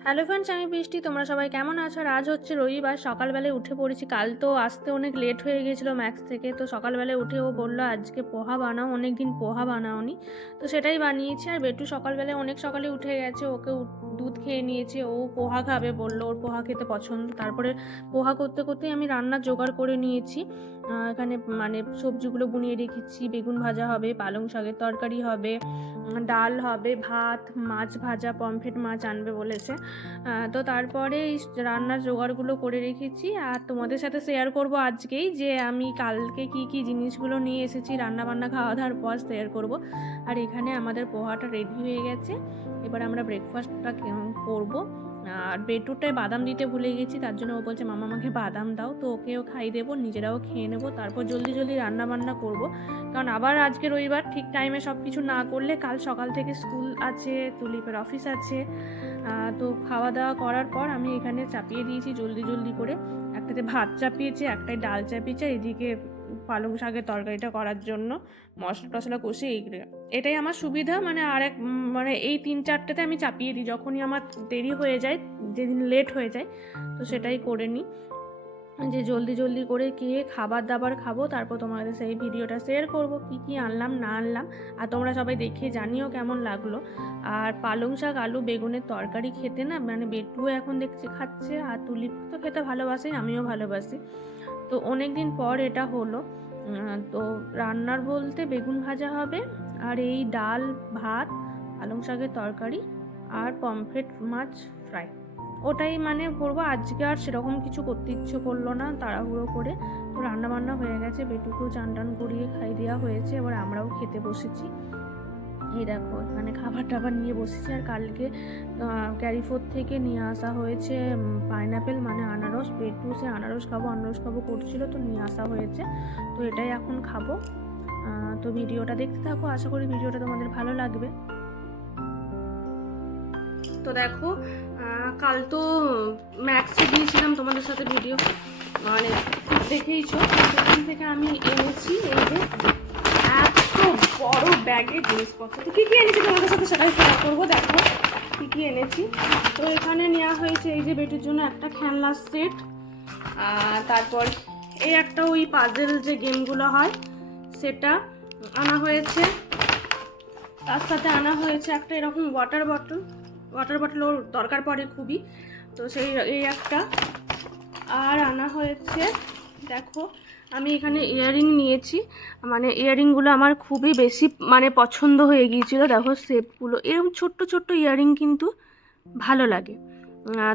Hello friends আমি বৃষ্টি। তোমরা সবাই কেমন আছো? আর আজ হচ্ছে রবিবার, সকালবেলায় উঠে পড়েছি। কাল তো আসতে অনেক লেট হয়ে গেছিল ম্যাক্স থেকে। তো সকালবেলায় উঠে ও বলল, আজকে পোহা বানাও অনেক দিন পোহা বানাওনি। তো সেটাই বানিয়েছি। আর বেটু সকালবেলায় অনেক সকালে উঠে গেছে। ওকে দুধ খেয়ে নিয়েছে। ও পোহা খাবে বলল, ওর পোহা খেতে পছন্দ। তারপরে পোহা করতে করতেই আমি রান্নার জোগাড় করে নিয়েছি। এখানে মানে সবজিগুলো বুনিয়ে রেখেছি। বেগুন ভাজা হবে, পালং শাকের তরকারি হবে ডাল হবে, ভাত, মাছ ভাজা, পমফ্রেট মাছ আনবে বলেছে। তো তারপরে রান্নার জোগাড়গুলো করে রেখেছি। আর তোমাদের সাথে শেয়ার করব আজকেই যে আমি কালকে কি কি জিনিসগুলো নিয়ে এসেছি রান্না বান্না খাওয়া দাওয়ার পর শেয়ার করব। আর এখানে আমাদের পোহাটা রেডি হয়ে গেছে। এবার আমরা ব্রেকফাস্টটা করব? আর বেটুটায় বাদাম দিতে ভুলে গেছি, তার জন্য ও বলছে, মামা, আমাকে বাদাম দাও, তো ওকেও খাই দেবো, নিজেরাও খেয়ে নেব, তারপর জলদি জলদি রান্না বান্না করব। কারণ আবার আজকে রবিবার, ঠিক টাইমে সব কিছু না করলে কাল সকাল থেকে স্কুল আছে, তুলিপের অফিস আছে তো খাওয়া দাওয়া করার পর আমি এখানে চাপিয়ে দিয়েছি জলদি জলদি করে। একটাতে ভাত চাপিয়েছি একটাই ডাল চাপিয়েছি এদিকে পালং শাকের তরকারিটা করার জন্য মশলা টশলা কষে এইগুলো এটাই আমার সুবিধা মানে আর এক মানে এই তিন চারটেতে আমি চাপিয়ে দিই। যখনই আমার দেরি হয়ে যায়, যেদিন লেট হয়ে যায়, তো সেটাই করে নিই। যে জলদি জলদি করে কে খাবার দাবার খাব, তারপর তোমাদের সেই ভিডিওটা শেয়ার করব, কি কি আনলাম, না আনলাম। আর তোমরা সবাই দেখে জানিও কেমন লাগল। আর পালং শাক, আলু, বেগুনের তরকারি খেতে না মানে বেটুও এখন দেখছি খাচ্ছে, আর তুলিপ তো খেতে ভালোবাসে, আমিও ভালোবাসি। তো অনেক দিন পর এটা হলো। তো রান্নার বলতে বেগুন ভাজা হবে আর এই ডাল, ভাত, পালং শাকের তরকারি আর পমফ্রেট মাছ ফ্রাই। ওটাই মানে করব। আজকে আর সেরকম কিছু করতে ইচ্ছে করল না তাড়াহুড়ো করে। তো রান্না বান্না হয়ে গেছে। বেটুকেও চান টান করিয়ে খাই দেওয়া হয়েছে। এবার আমরাও খেতে বসেছি। এই দেখো, এখানে খাবার টাবার নিয়ে বসেছি আর কালকে ক্যারিফোর থেকে নিয়ে আসা হয়েছে পাইনাপেল মানে আনারস পেটু সে আনারস খাব আনারস খাব করছিল তো নিয়ে আসা হয়েছে, তো এটাই এখন খাব। তো ভিডিওটা দেখতে থাকো, আশা করি ভিডিওটা তোমাদের ভালো লাগবে। তো দেখো কাল তো ম্যাক্সে দিয়েছিলাম তোমাদের সাথে ভিডিও মানে দেখেইছো সেখান থেকে আমি এনেছি এই যে বড় ব্যাগে জিনিসপত্র। তো কী কী এনেছি তোমাদের সাথে? সেটাই শেয়ার করব, দেখো কী কী এনেছি। তো এখানে নেওয়া হয়েছে এই যে বেটির জন্য একটা খেলনার সেট তারপর এই একটা ওই পাজেল যে গেমগুলো হয়, সেটা আনা হয়েছে। তার সাথে আনা হয়েছে একটা এরকম ওয়াটার বটল ওয়াটার বটল ওর দরকার পড়ে খুবই। তো সেই, এই একটা। আর আনা হয়েছে, দেখো আমি এখানে ইয়াররিং নিয়েছি। মানে ইয়াররিংগুলো আমার খুবই বেশি মানে পছন্দ হয়ে গিয়েছিল। দেখো শেপগুলো এরকম ছোট্ট ছোট্ট ইয়াররিং কিন্তু ভালো লাগে।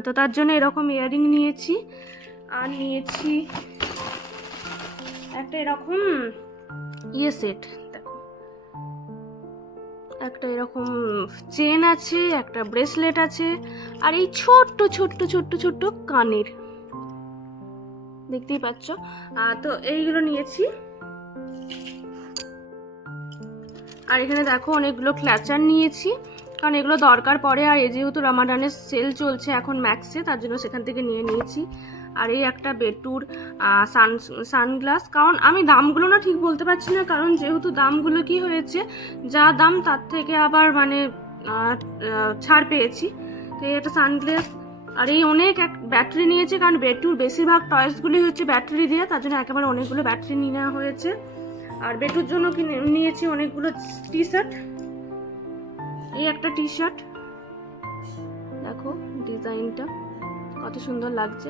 তো তার জন্য এরকম ইয়াররিং নিয়েছি। আর নিয়েছি একটা এরকম ইয়ে সেট একটা এরকম চেন আছে, একটা ব্রেসলেট আছে। আর এই ছোট্ট ছোট্ট ছোট্ট ছোট্ট কানের। দেখতেই পাচ্ছ। তো এইগুলো নিয়েছি। আর এখানে দেখো অনেকগুলো ক্ল্যাচার নিয়েছি। কারণ এগুলো দরকার পড়ে, আর এই যেহেতু রামাডানের সেল চলছে এখন ম্যাক্সে তার জন্য সেখান থেকে নিয়ে নিয়েছি। আর এই একটা বেটুর সান, সানগ্লাস। কারণ আমি দামগুলো না ঠিক বলতে পারছি না, কারণ যেহেতু দামগুলো কি হয়েছে, যা দাম তার থেকে আবার মানে ছাড় পেয়েছি। তো এই একটা সানগ্লাস আর এই অনেক এক ব্যাটারি নিয়েছে, কারণ বেটুর বেশিরভাগ টয়েসগুলি হচ্ছে ব্যাটারি দিয়ে, তার জন্য একেবারে অনেকগুলো ব্যাটারি নিয়ে নেওয়া হয়েছে। আর বেটুর জন্য নিয়েছি অনেকগুলো টি শার্ট এই একটা টি শার্ট দেখো ডিজাইনটা, কত সুন্দর লাগছে।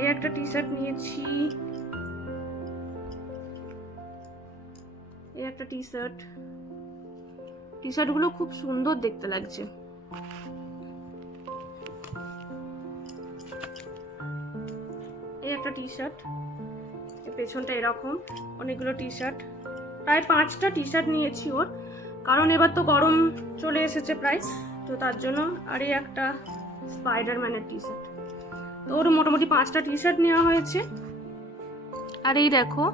এই একটা টি শার্ট নিয়েছি। এই একটা টি শার্ট টি শার্টগুলো খুব সুন্দর দেখতে লাগছে। একটা টি শার্ট পেছনটা এরকম, অনেকগুলো টি শার্ট প্রায় পাঁচটা টি শার্ট নিয়েছি ওর, কারণ এবার তো গরম চলে এসেছে প্রায়। তো তার জন্য আর একটা স্পাইডারম্যানের টি শার্ট তো ওর মোটামুটি পাঁচটা টি শার্ট নেওয়া হয়েছে। আর এই দেখো,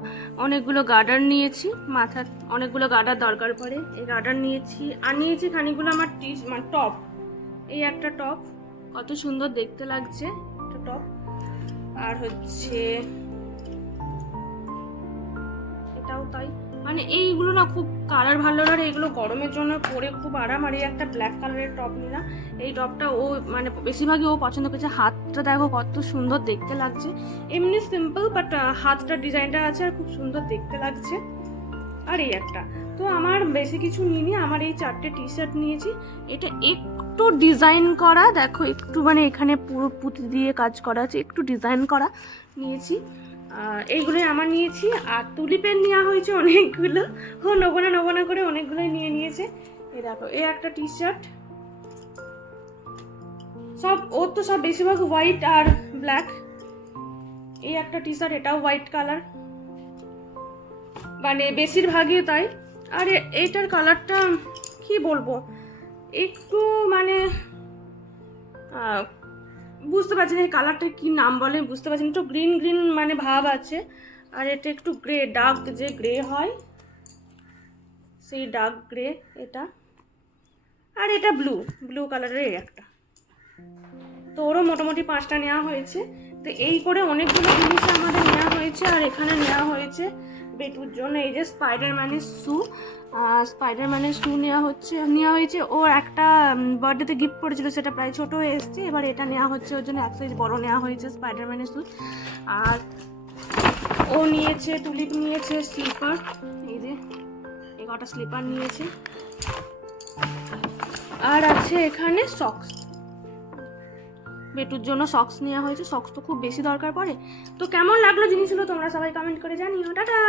অনেকগুলো গার্ডার নিয়েছি। মাথার অনেকগুলো গার্ডার দরকার পড়ে। এই গার্ডার নিয়েছি, আর নিয়েছি খানিকগুলো আমার টি মানে টপ। এই একটা টপ। কত সুন্দর দেখতে লাগছে। একটা টপ। আর হচ্ছে এটাও তাই। মানে এইগুলো না খুব কালার ভালো আর এইগুলো গরমের জন্য পরে খুব আরাম। আর এই একটা ব্ল্যাক কালারের টপ নিলাম। এই টপটা ও মানে বেশিরভাগই ও পছন্দ করেছে। হাতটা দেখো কত সুন্দর দেখতে লাগছে। এমনি সিম্পল বাট হাতটা ডিজাইনটা আছে আর খুব সুন্দর দেখতে লাগছে। আর এই একটা। তো আমার বেশি কিছু নিইনি, আমার এই চারটে টি শার্ট নিয়েছি। এটা একটু ডিজাইন করা, দেখো একটু মানে এখানে পুরো পুঁতি দিয়ে কাজ করা আছে, একটু ডিজাইন করা নিয়েছি। এইগুলোই আমার নিয়েছি, আর তুলি পেন নেওয়া হয়েছে অনেকগুলো। ও নেব না নেব না করে অনেকগুলোই নিয়ে নিয়েছে। এই দেখো, এই একটা টি শার্ট সব, ওর তো সব বেশিরভাগ হোয়াইট আর ব্ল্যাক এই একটা টি শার্ট এটাও হোয়াইট কালার মানে বেশিরভাগই তাই। আর, এইটার কালারটা কি বলব? একটু মানে বুঝতে পারছি না এই কালারটা কী নাম বলে, বুঝতে পারছি না। একটু গ্রিন গ্রিন মানে ভাব আছে, আর এটা একটু গ্রে ডার্ক যে গ্রে হয়, সেই ডার্ক গ্রে এটা। আর এটা ব্লু ব্লু কালারের একটা। তো ওরও মোটামুটি পাঁচটা নেওয়া হয়েছে। তো এই করে অনেকগুলো জিনিস আমাদের নেওয়া হয়েছে, আর এখানে নেওয়া হয়েছে। বেটুর জন্য এই যে স্পাইডারম্যানের শু স্পাইডারম্যানের শু নেওয়া হচ্ছে, নেওয়া হয়েছে। ও একটা বার্থডেতে গিফট করেছিল সেটা প্রায় ছোট হয়ে এসছে। এবার এটা নেওয়া হচ্ছে, ওর জন্য এক সাইজ বড় নেওয়া হয়েছে স্পাইডারম্যানের শু আর ও নিয়েছে টুলিপ নিয়েছে স্লিপার এই যে, এই কটা স্লিপার নিয়েছে। আর আছে এখানে সক্স বেটুর জন্য সক্স নেওয়া হয়েছে। সক্স তো খুব বেশি দরকার পড়ে। তো কেমন লাগল জিনিসগুলো তোমরা সবাই কমেন্ট করে জানিও। টাটা!